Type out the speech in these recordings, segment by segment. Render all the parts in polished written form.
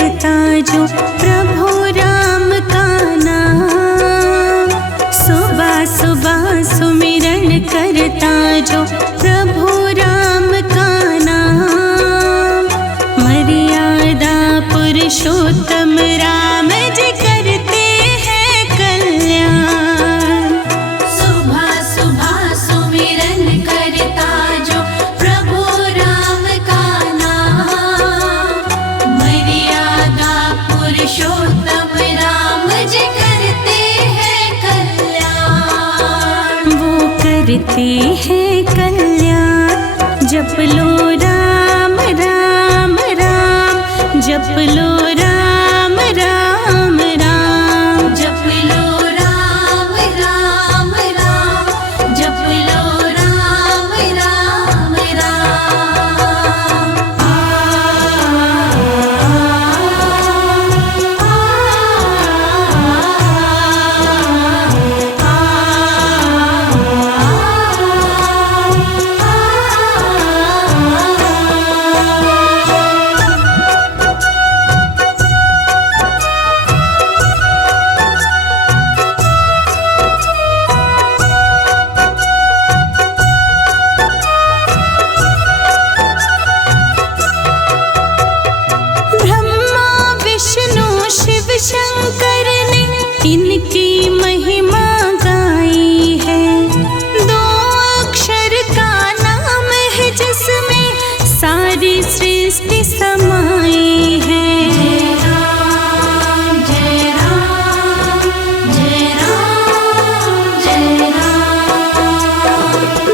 करता जो प्रभु राम का नाम। सुबह सुबह सुमिरन करता जो प्रभु राम का नाम। मर्यादा पुरुषोत्तम राम जी करते हैं कल्याण। सुबह सुबह सुमिरन करता जो प्रभु राम का नाम। मर्यादा पुरुषोत्तम राम जी करते हैं कल्याण। वो करते हैं कल्याण। जप लो राम राम राम, जप लो राम राम राम। जप लो राम राम राम, जप लो राम राम राम। ब्रह्मा विष्णु शिव शंकर ने इनकी महिमा गाई है। दो अक्षर का नाम है जिसमें सारी सृष्टि समाई है। जय राम जय राम, जय राम जय राम।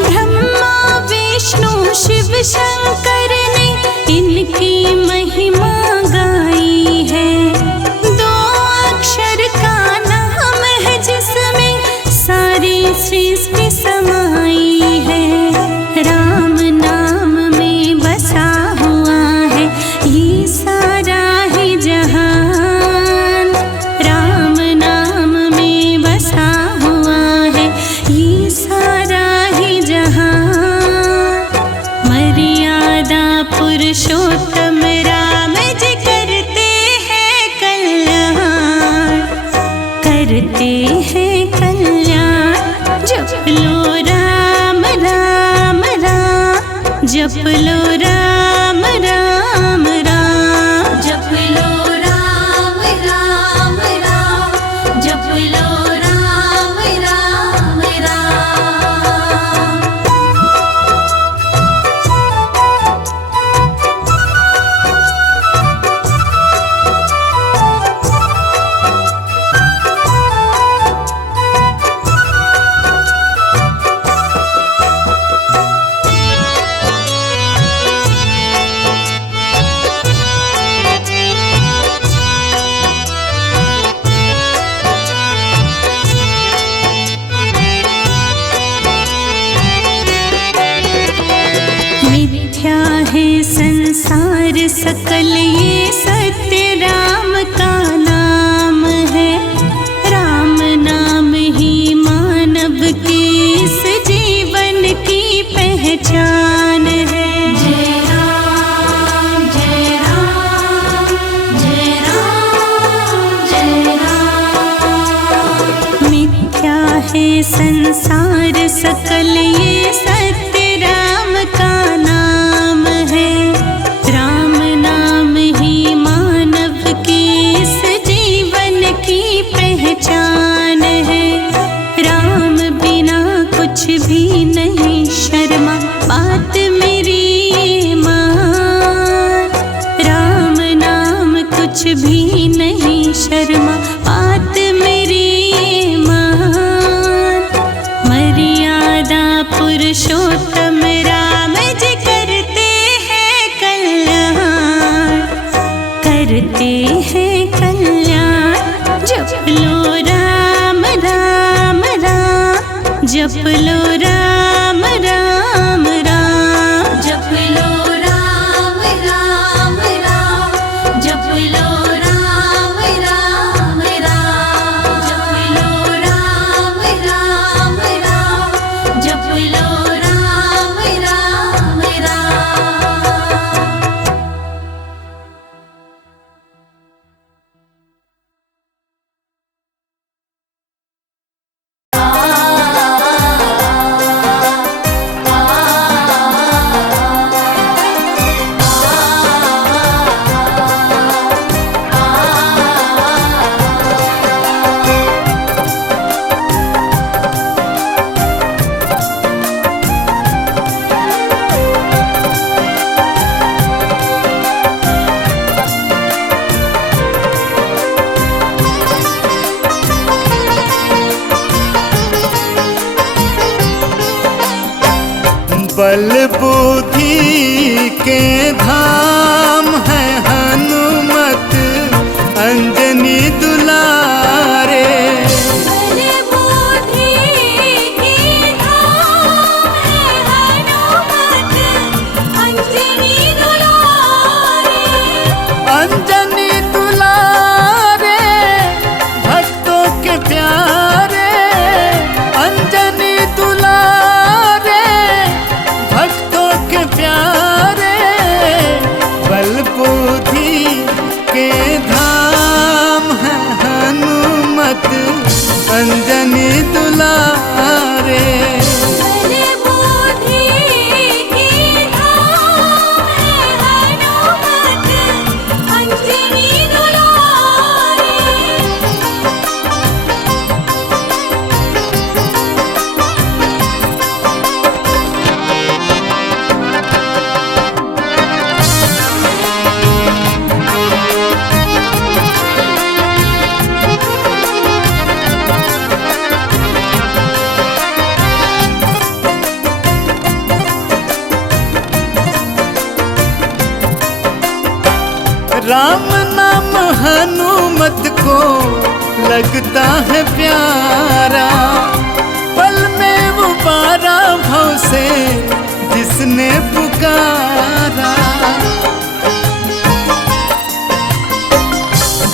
ब्रह्मा विष्णु शिव शंकर ने इनकी महिमा गाई है। दो अक्षर का नाम है जिसमें सारी सृष्टि समाई है। राम नाम में बसा हुआ है ये सारा ही जहान। राम नाम में बसा हुआ है ये सारा ही जहान। मर्यादा पुरुषोत्तम राम जी करते हैं कल्याण। करते हैं कल्याण। जप लो राम राम राम, जप लो राम राम राम। जप लो राम राम राम, जप लो राम राम राम। मिथ्या है संसार सकल ये सत्य राम का नाम है। राम नाम ही मानव के इस जीवन की पहचान है। जय राम जय राम, जय राम जय राम। मिथ्या है संसार सकल ये सत्य राम का नाम है। राम नाम ही मानव की इस जीवन की पहचान है। राम बिना कुछ भी नहीं शर्मा बात मेरी ये मान। राम नाम कुछ भी नहीं शर्मा बात मेरी ये मान। मर्यादा पुरुषोत्तम राम जी करते हैं कल्याण। करते हैं कल्याण। जप लो राम राम राम, जप लो राम राम राम। जप लो राम राम राम, जप लो राम राम राम। जप लो राम राम राम, जप लो राम बल बुद्धि के धाम है हनुमत अंजनी दुलारे। बल बुद्धि के धाम है हनुमत अंजनी दुलारे। अंजनी दुलारे भक्तों के प्यारे, अंजनी दुलारे भक्तों के प्यारे। बल बुद्धि के धाम है हनुमत अंजनी दुलारे। बल बुद्धि के धाम है हनुमत अंजनी दुलारे। राम नाम हनुमत को लगता है प्यारा, पल में उबारा भव से जिसने पुकारा।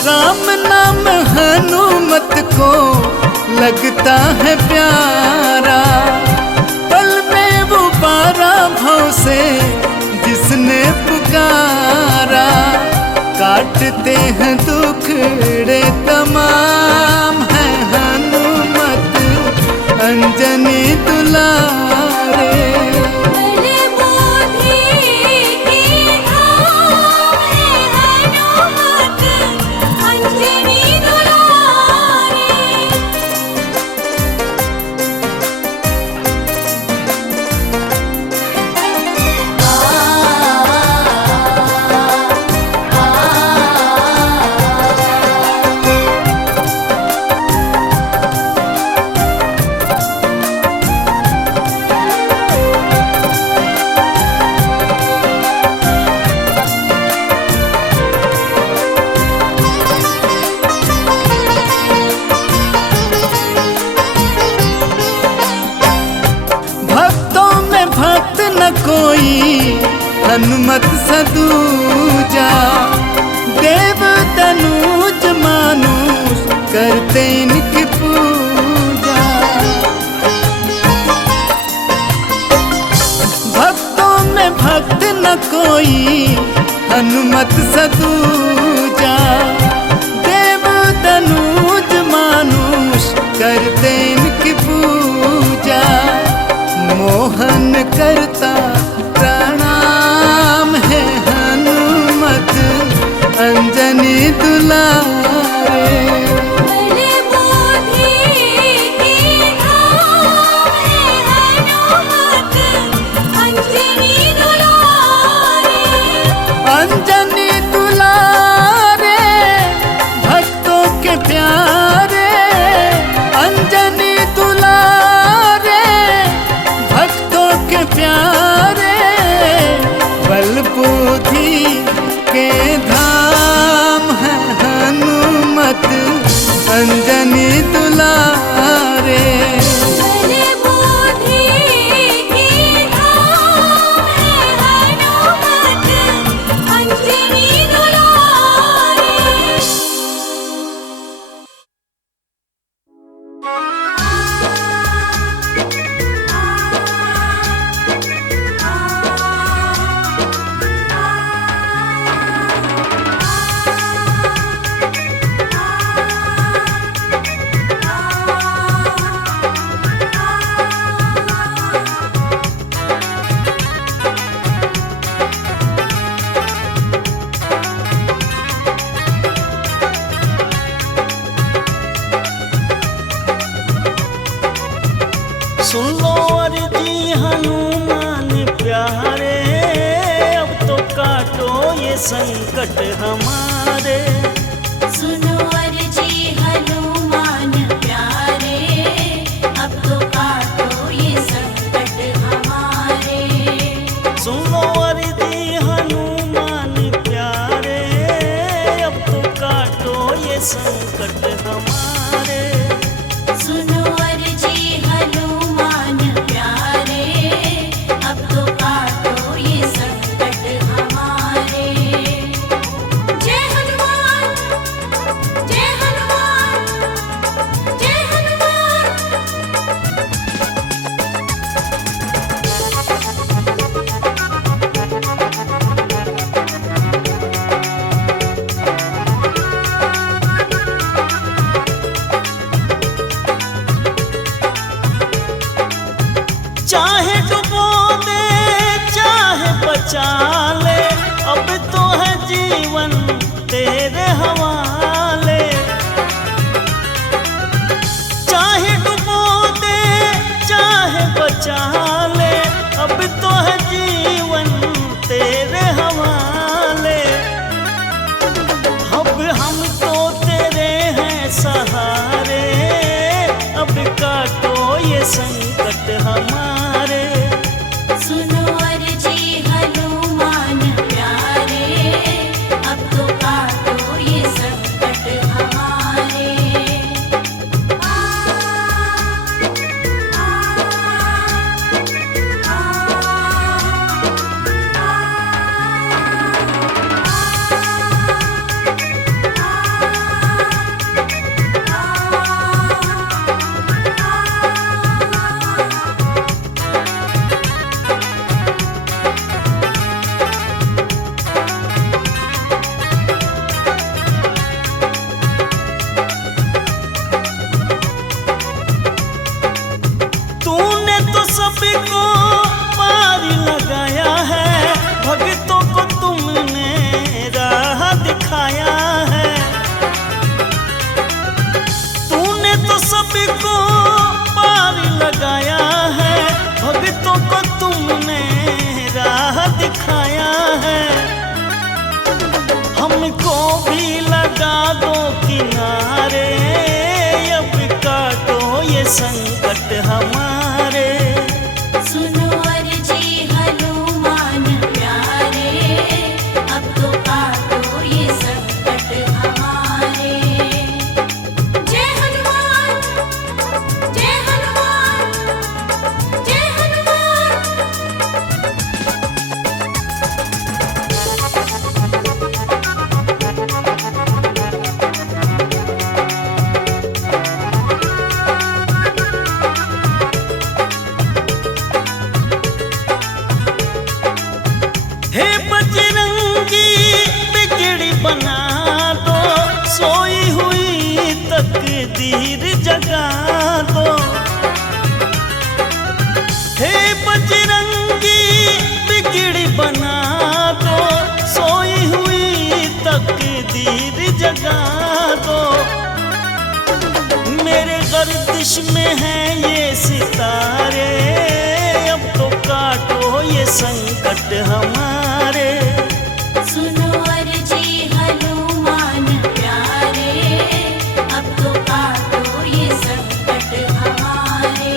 राम नाम हनुमत को लगता है प्यारा, पल में उबारा भव से जिसने पुकारा। काटते हैं दुखड़े तमाम है हनुमत अंजनी दुलारे। बल बुद्धि के धाम है हनुमत अंजनी दुलारे। भक्तों में भक्त न कोई हनुमत सदूजा, देव तनुज मानुष करते इनकी पूजा। भक्तों में भक्त न कोई हनुमत सदूजा, देव तनुज मानुष करते इनकी पूजा। मोहन करता प्रणाम है हनुमत अंजनी दुलारे। बल बुद्धि के धाम है हनुमत अंजनी दुलारे। अंजनी दुलारे भक्तों के प्यारे, अंजनी दुलारे भक्तों के प्यारे। बल बुद्धि के धाम है हनुमत अंजनी दुलारे। बल बुद्धि के धाम है हनुमत अंजनी दुलारे। सुन लो अर्जी हनुमान प्यारे, अब तो काटो ये संकट हमारे। सुनो अर्जी हनुमान प्यारे, अब तो काटो ये संकट हमारे। बचा ले, अब तो है जीवन तेरे हवाले। चाहे डुबो दे चाहे बचा ले, अब तो है जीवन तेरे हवाले। अब हम तो तेरे हैं सहारे, अब काटो ये संकट हमारे। सुनो अर्जी हनुमान प्यारे, अब तो काटो ये संकट हमारे। तूने तो सबको पार लगाया है, भक्तों को तुमने राह दिखाया है। तूने तो सबको पार लगाया है, भक्तों को तुमने राह दिखाया है। हमको भी लगा दो किनारे, अब काटो ये संकट हमारे। सुनो अर्जी हनुमान प्यारे, अब तो काटो ये संकट हमारे। जय हनुमान जय हनुमान जय हनुमान। हे बजरंगी बिगड़ी बना दो, सोई हुई तकदीर जगा दो। हे बजरंगी बिगड़ी बना दो, सोई हुई तकदीर जगा दो। मेरे गर्दिश में है ये सितारे, अब तो काटो ये संकट हमारे। सुनो अर्जी हनुमान प्यारे, अब तो काटो ये संकट हमारे।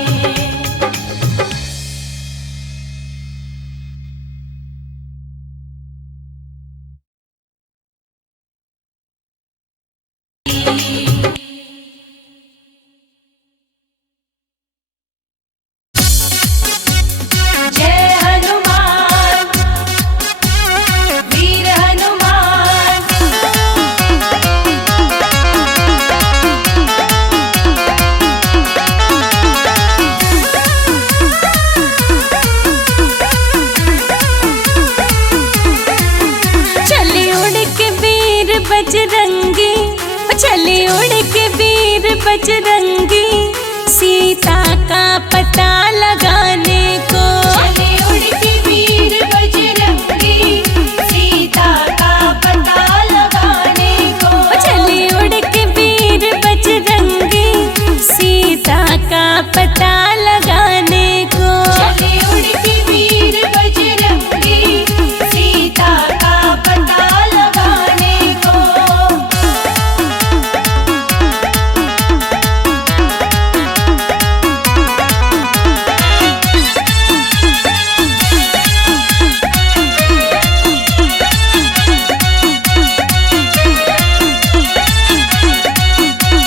जय हनुमान वीर हनुमान। चले उड़ के वीर बजरंगी, चले उड़ के वीर बजरंगी, सीता का पता लगाने को। चले उड़ के वीर बजरंगी, सीता का पता लगाने को। चले उड़ के वीर बजरंगी, सीता का पता लगाने को। चले उड़ के वीर बजरंगी, सीता का पता लगाने को।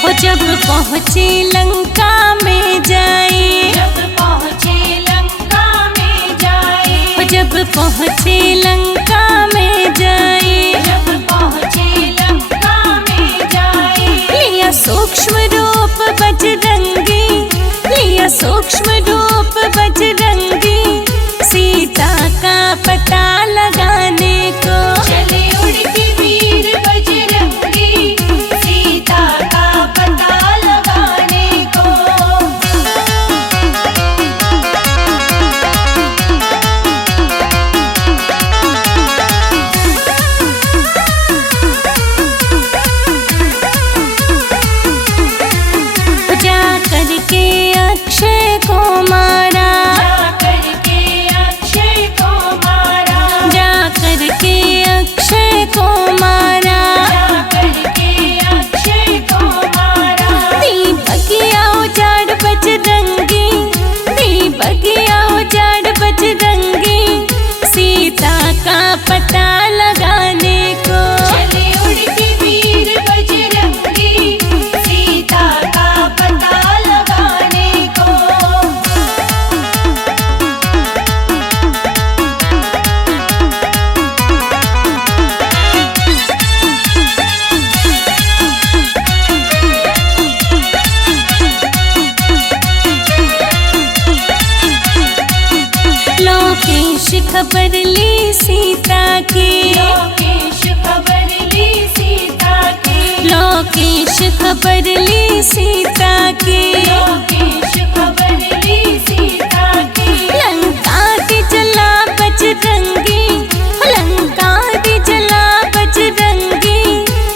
वो जब पहुँचे लंका में जाए, जब पहुँचे लंका में जाए, वो जब पहुँचे लंका में जाए, जब पहुँचे लंका में जाए। लिया सूक्ष्म रूप बजरंगी, लिया सूक्ष्म रूप बजरंगी, सीता का पता लगाने को। चले उड़ के वीर बजरंगी, सीता का पता लगाने को। लोकेश खबर ली सीता की, लोकेश खबर ली सीता की, लोकेश खबर ली सीता की, लोकेश खबर ली सीता की। लंका दी जला बजरंगी, लंका दी जला बजरंगी,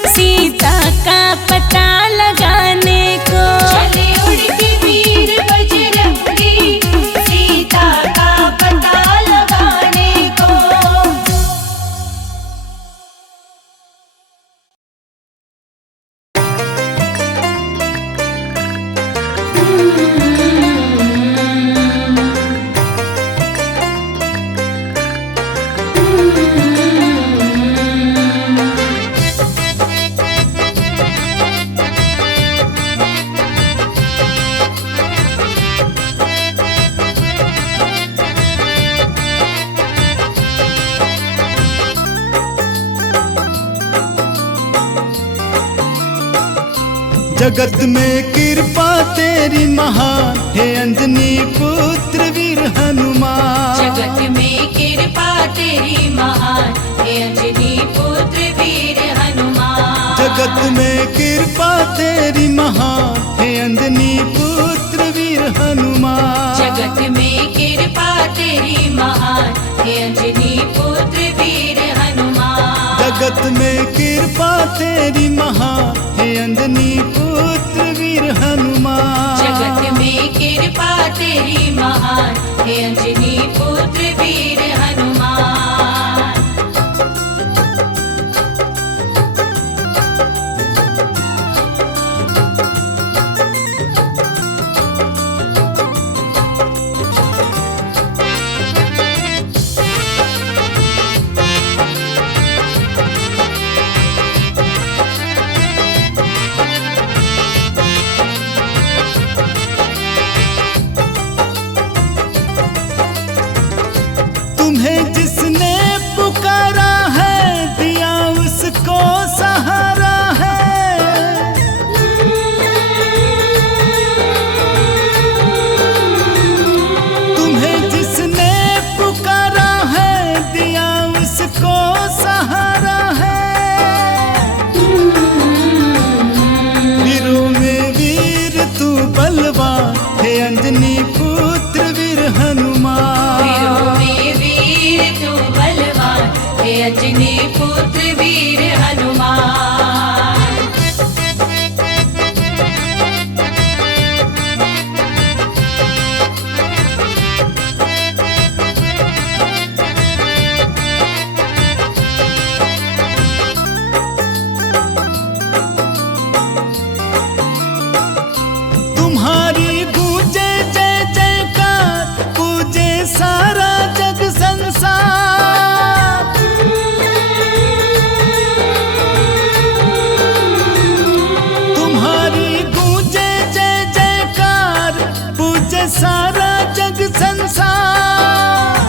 सीता का पता लगाने को चले उड़ के वीर बजरंगी, सीता का पता लगाने को। जगत में कृपा तेरी महान हे अंजनी पुत्र वीर हनुमान। जगत में कृपा तेरी महान हे अंजनी पुत्र वीर हनुमान। जगत में कृपा तेरी महान हे अंजनी पुत्र वीर हनुमान। जगत में कृपा तेरी महान हे अंजनी पुत्र वीर हनुमान। जगत में कृपा तेरी महान हे अंजनी पुत्र वीर हनुमान। जगत में कृपा तेरी महान हे अंजनी पुत्र वीर हनुमान। तुम्हें जिसने पुकारा है दिया उसको सहारा है। तुम्हें जिसने पुकारा है दिया उसको सहारा है। वीरों में वीर तू बलवान हे अंजनी पुत्र वीर हनुमान। वीरों में वीर तू बलवान हे अंजनी पुत्र वीर हनुमान। तुम्हारी गूंजे जय जयकार पूजे सारा जग संसार। तुम्हारी गूंजे जय जयकार पूजे सारा जग संसार।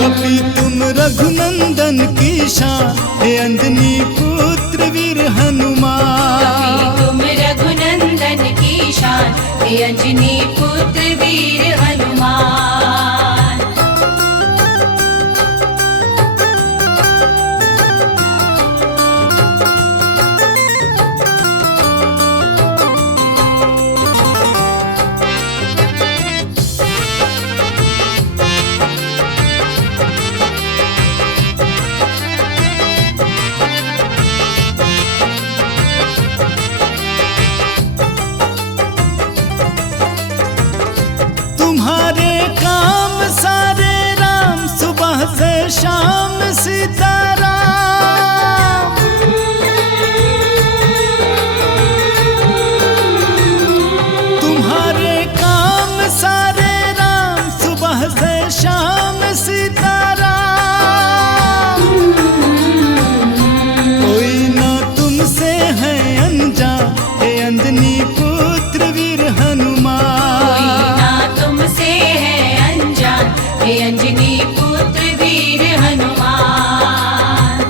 कभी तुम रघुनंदन की शान हे अंजनी पुत्र वीर हनुमान। कभी तुम रघुनंदन की शान हे अंजनी पुत्र वीर हनुमान। तुम्हारे काम सारे राम सुबह से शाम सीताराम। तुम्हारे काम सारे राम सुबह से शाम सीताराम। कोई ना तुमसे है अनजान हे अंजनी पुत्र वीर हनुमान। कोई ना तुमसे है अनजान हे अंजनी पुत्र वीर हनुमान।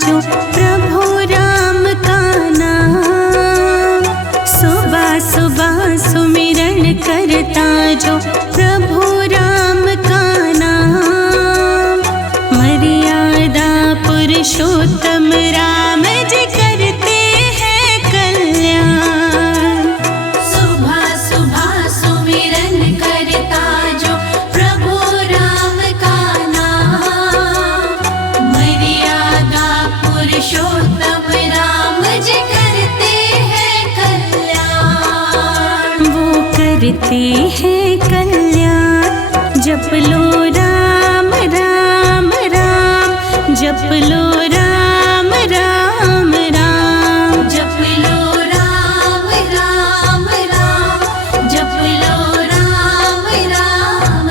जो प्रभु राम का नाम, सुबह सुबह सुमिरन करता जो प्रभु राम का नाम, मर्यादा पुरुषोत्तम राम जी करते हैं कल्याण। सुबह सुबह सुमिरन करता जो प्रभु राम का नाम, मर्यादा पुरुषोत्तम राम जी करते हैं कल्याण। वो करते हैं कल्याण। जप लो राम राम राम, जप लो राम राम राम, जप लो राम राम राम, जप लो राम राम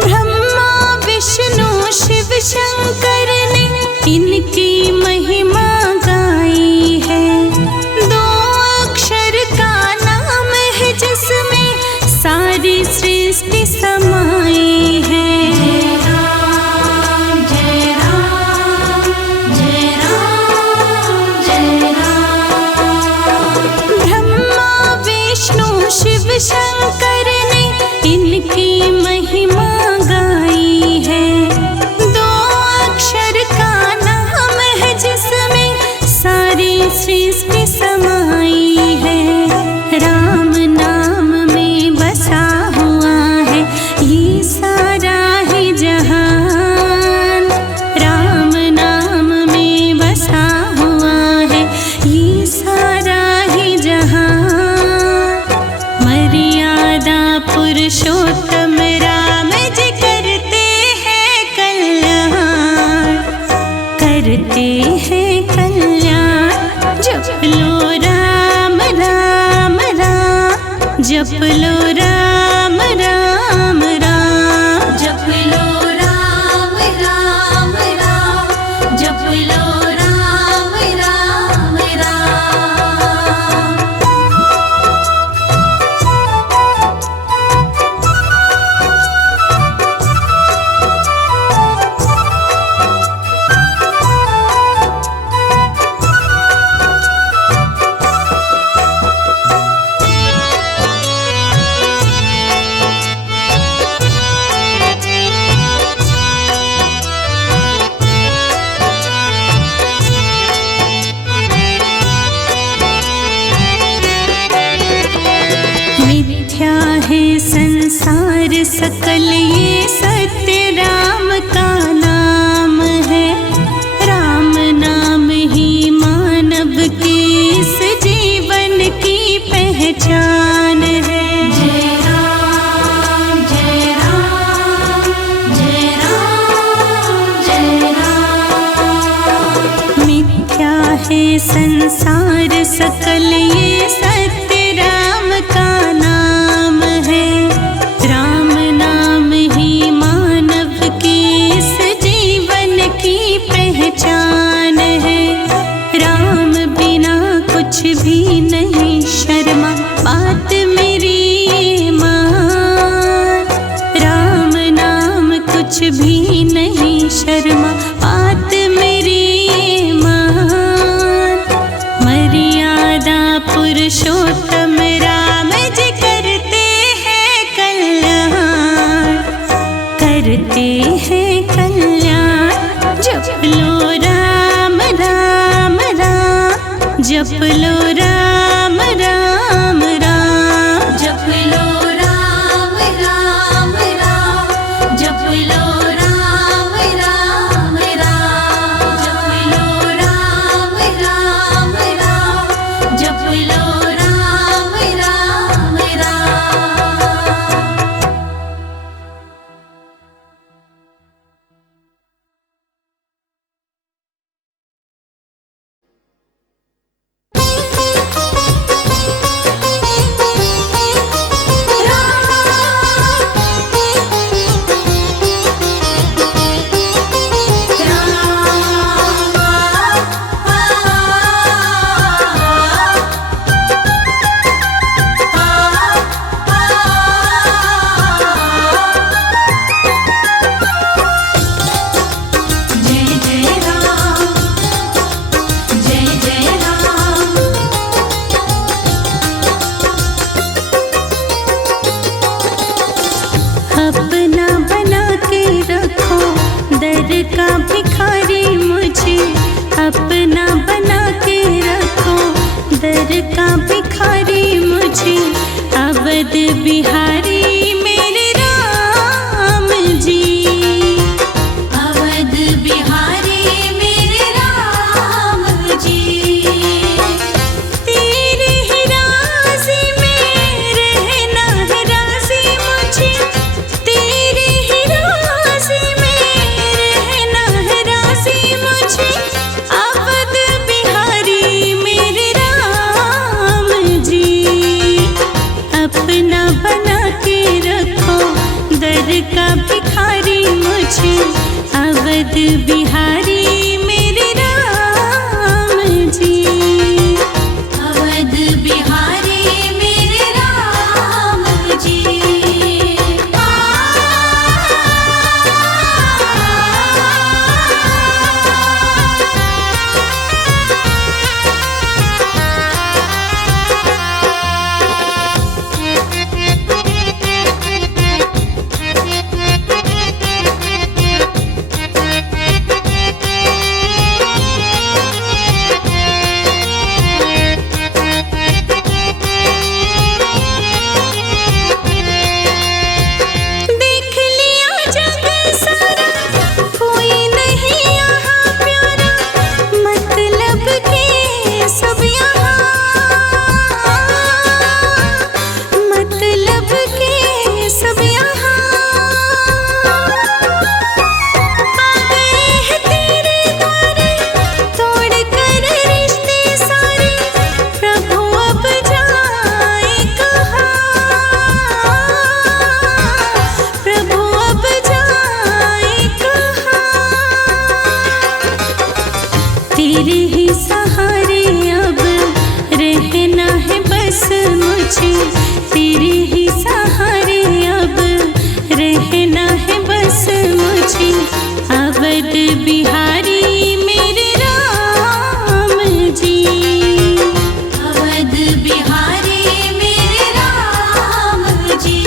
ब्रह्मा विष्णु शिव शंकर ने इनकी महिमा गाई है। दो अक्षर का नाम है जिसमें सारी सृष्टि समाई है। जय राम जय राम जय राम जय राम। ब्रह्मा विष्णु शिव शंकर ने इनकी महिमा गाई है। दो अक्षर का नाम है जिसमें सारी सृष्टि समाई है। राम नाम में बसा हुआ है ये सारा ही जहान। राम नाम में बसा हुआ है ये सारा ही जहान। मर्यादा पुरुषोत्तम राम जी करते हैं कल्याण, करते हैं कल्याण। जप लो राम राम राम, जप लो राम राम राम, जप लो राम राम राम, जप लो राम राम राम। मिथ्या है संसार सकल ये सत्य राम का नाम है। राम नाम ही मानव के इस जीवन की पहचान है। जय राम जय राम जय राम जय राम। मिथ्या है संसार सकल ये सत्य राम का नाम है। राम नाम ही मानव की इस जीवन की पहचान है। राम बिना कुछ भी नहीं शर्मा बात मेरी ये मान। राम नाम कुछ भी नहीं शर्मा बात मेरी ये मान। मर्यादा पुरुषोत्तम राम जी करते हैं कल्याण, करते हैं कल्याण। जप लो राम राम राम, जप लो राम राम राम, जप लो राम राम राम, जप लो राम राम राम, जप लो राम राम राम, जप लो राम राम राम। बिहारी मेरे राम जी। अवध बिहारी मेरे राम जी। तेरे ही राज़ी में रहना है राज़ी मुझे, तेरे ही राज़ी में रहना है राज़ी मुझे। अवध बिहारी मेरे राम जी। अपना बना के रखो दर का भिखारी मुझे, अवध बिहारी मेरे राम जी। अवध बिहारी मेरे राम जी। देख लिया जग सारा कोई नहीं यहाँ प्यारा, मतलब के सब यहाँ, मतलब के सब यहाँ। आ गए हैं तेरे द्वारे तोड़ कर रिश्ते सारे, प्रभु अब जाए कहाँ, प्रभु अब जाए कहाँ। तेरे ही सहारे अब रहना है बस मुझे, तेरे ही सहारे अब रहना है बस मुझे। अवध बिहारी मेरे राम जी। अवध बिहारी मेरे राम जी।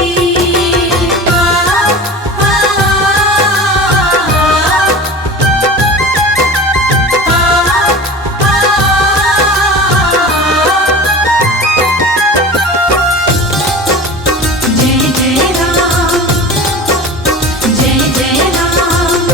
जय जय राम, जय जय राम।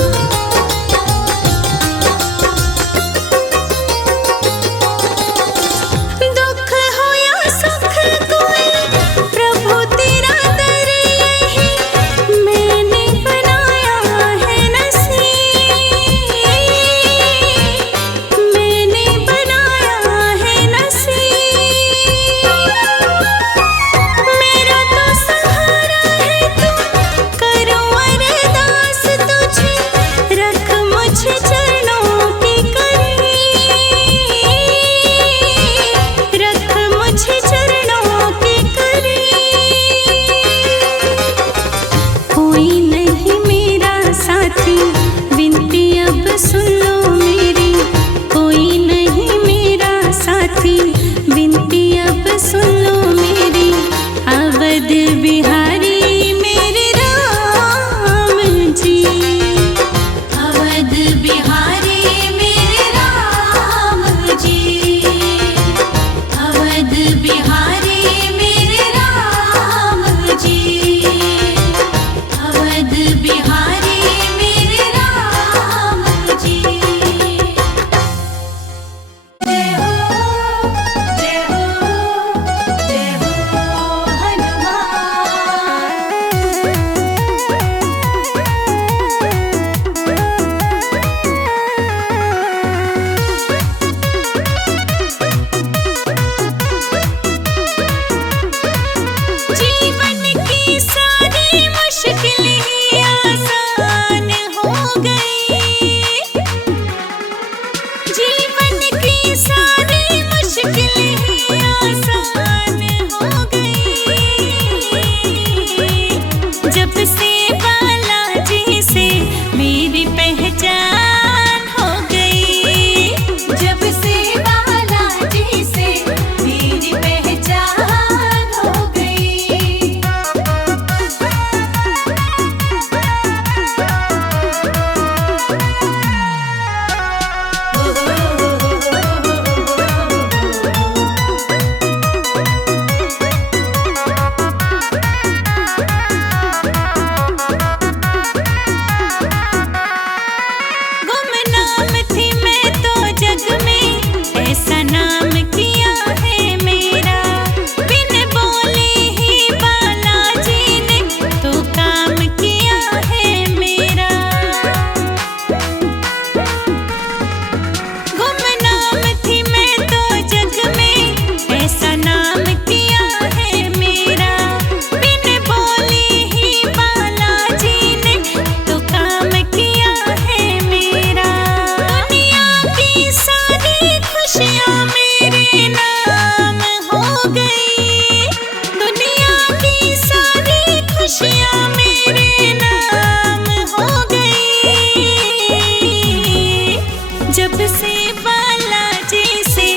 से बालाजी से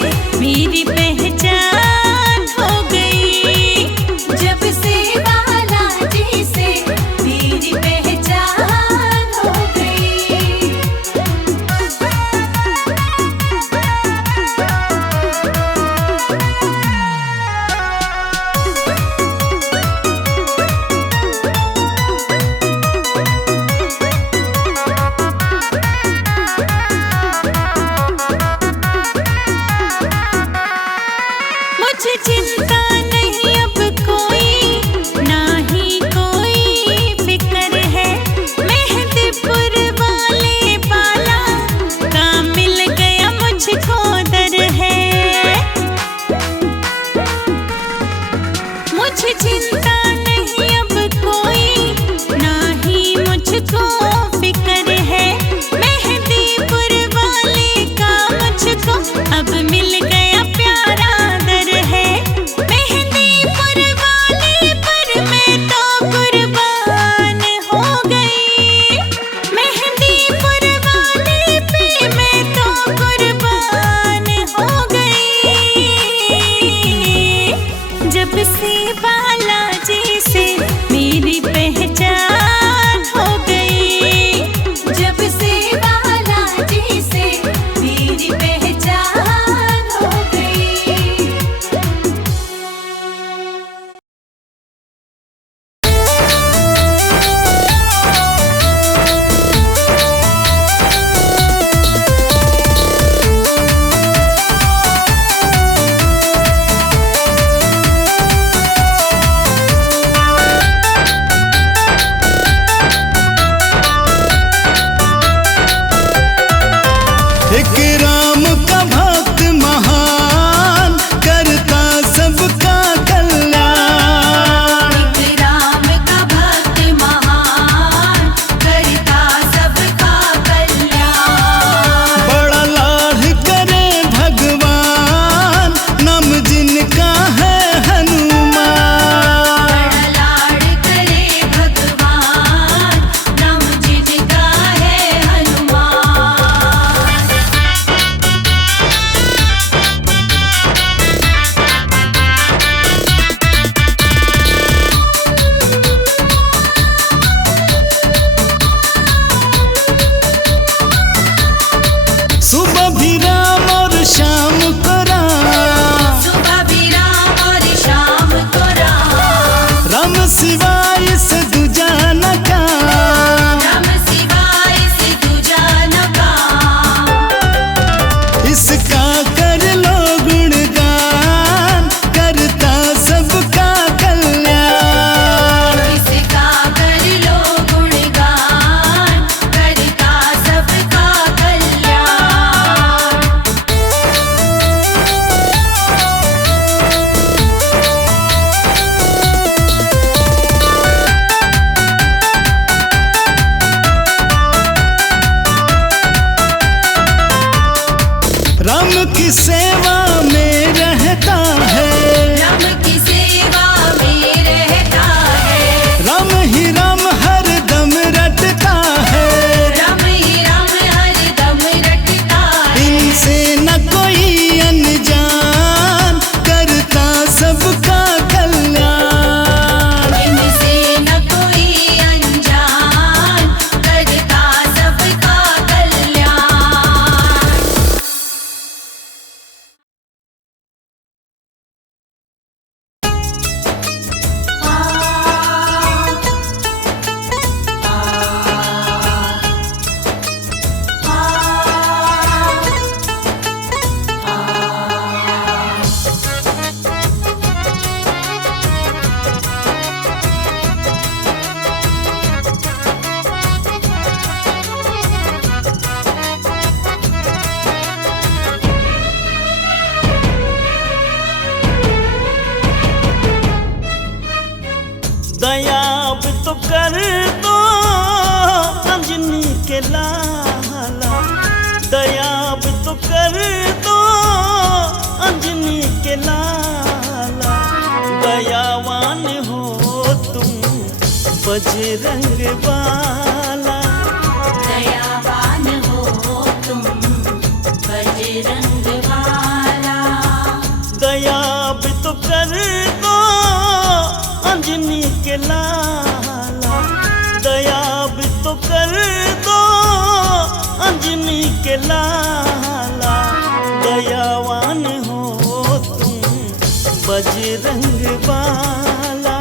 मेरी पहचान हो गई। जब से बालाजी से मेरी पहचान हो गई। मुझे चिंता नहीं अब कोई, ना ही कोई फिक्र है। मेहंदीपुर वाले बाला का मिल गया मुझको दर है। मुझे चिंता नहीं अब कोई, ना ही मुझको फिक्र है। मेहंदीपुर वाले का मुझको अब मिल गया प्यारा दर है। मेहंदीपुर वाले पर मैं तो कुर्बान हो गई। मेहंदीपुर वाले पे मैं तो कुर्बान हो गई। जब से बालाजी से मेरी पहचान हो गई। जब से बालाजी से मेरी पहचान हो गई। एक राम का भक्त महान करता सबका कल्याण। एक राम का भक्त महान करता सबका कल्याण। बड़ा लाड करे भगवान नाम जिनका है हनुमान। बड़ा लाड करे भगवान नाम जिनका है हनुमान। सुबह भी राम और शाम को राम। सुबह भी राम और शाम को राम। राम सिवाय से दूजा न काम। राम सिवाय से दूजा न काम। इसका कर लो गुणगान करता सबका कल्याण। इसका कर लो गुणगान करता सबका कल्याण। राम की सेवा में रहता है। राम की सेवा में रहता है। राम ही राम हर दम रटता है। राम ही राम हर दम रटता है। इनसे न कोई अनजान करता सबका कल्याण। इनसे न कोई अनजान करता सबका कल्याण। दया अब तो कर दो अंजनी के लाला। दया अब तो कर दो अंजनी के लाला। दयावान हो तुम बजरंग बाला। दयावान हो तुम बजरंग वाला। दया भी तो कर दो अंजनी के लाला, दया भी तो कर दो अंजनी के लाला। दयावान हो तुम बजरंग वाला,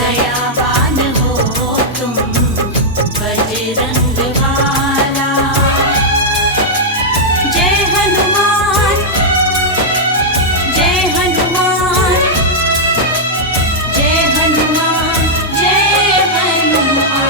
दयावान हो तुम बजरंग वाला। जय हनुमान जय हनुमान जय हनुमान जय हनुमान।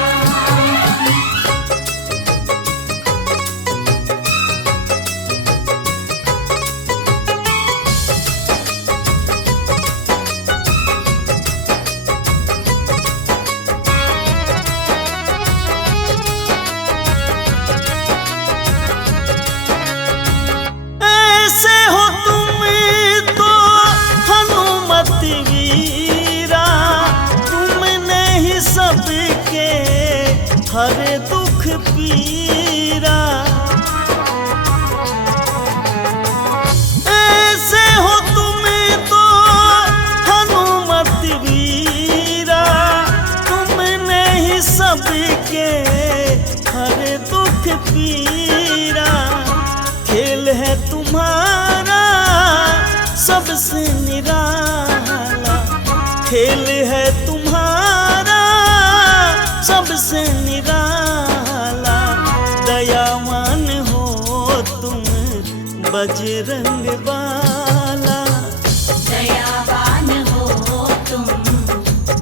ऐसे हो तुम तो हनुमत वीरा, तुमने ही सबके हर दुख पीरा। ऐसे हो तुम तो हनुमत वीरा, तुमने ही सबके हर दुख पीरा। खेल है तुम्हारा सबसे निराला, खेल है तुम्हारा सबसे निराला। दयावान हो तुम बजरंग वाला, दयावान हो तुम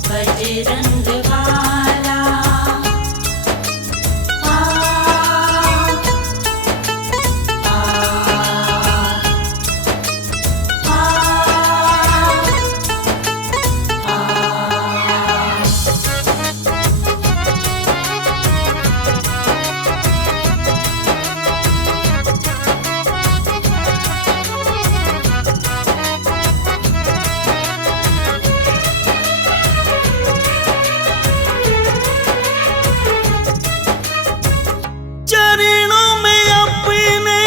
बजरंग वाला। आ, आ, आ, आ। चरणों में अपने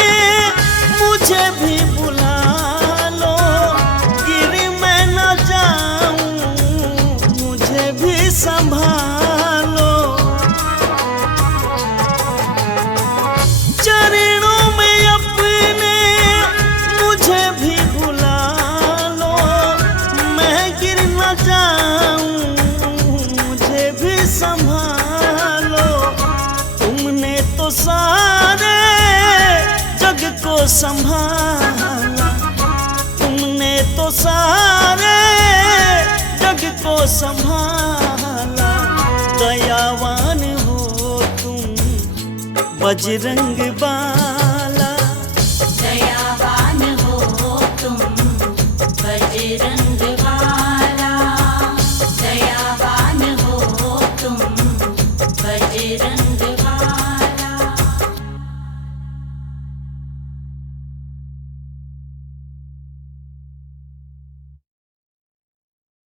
मुझे भी बुला लो, गिर मैं न जाऊं मुझे भी संभालो। चरणों में अपने मुझे भी बुला लो, मैं गिर न जाऊं मुझे भी संभालो। तुमने तो सारे जग को संभाला, तुमने तो सारे जग को संभाला। दयावान हो तुम बजरंग वाला, दयावान हो तुम बजरंग वाला। दयावान हो तुम बजरंग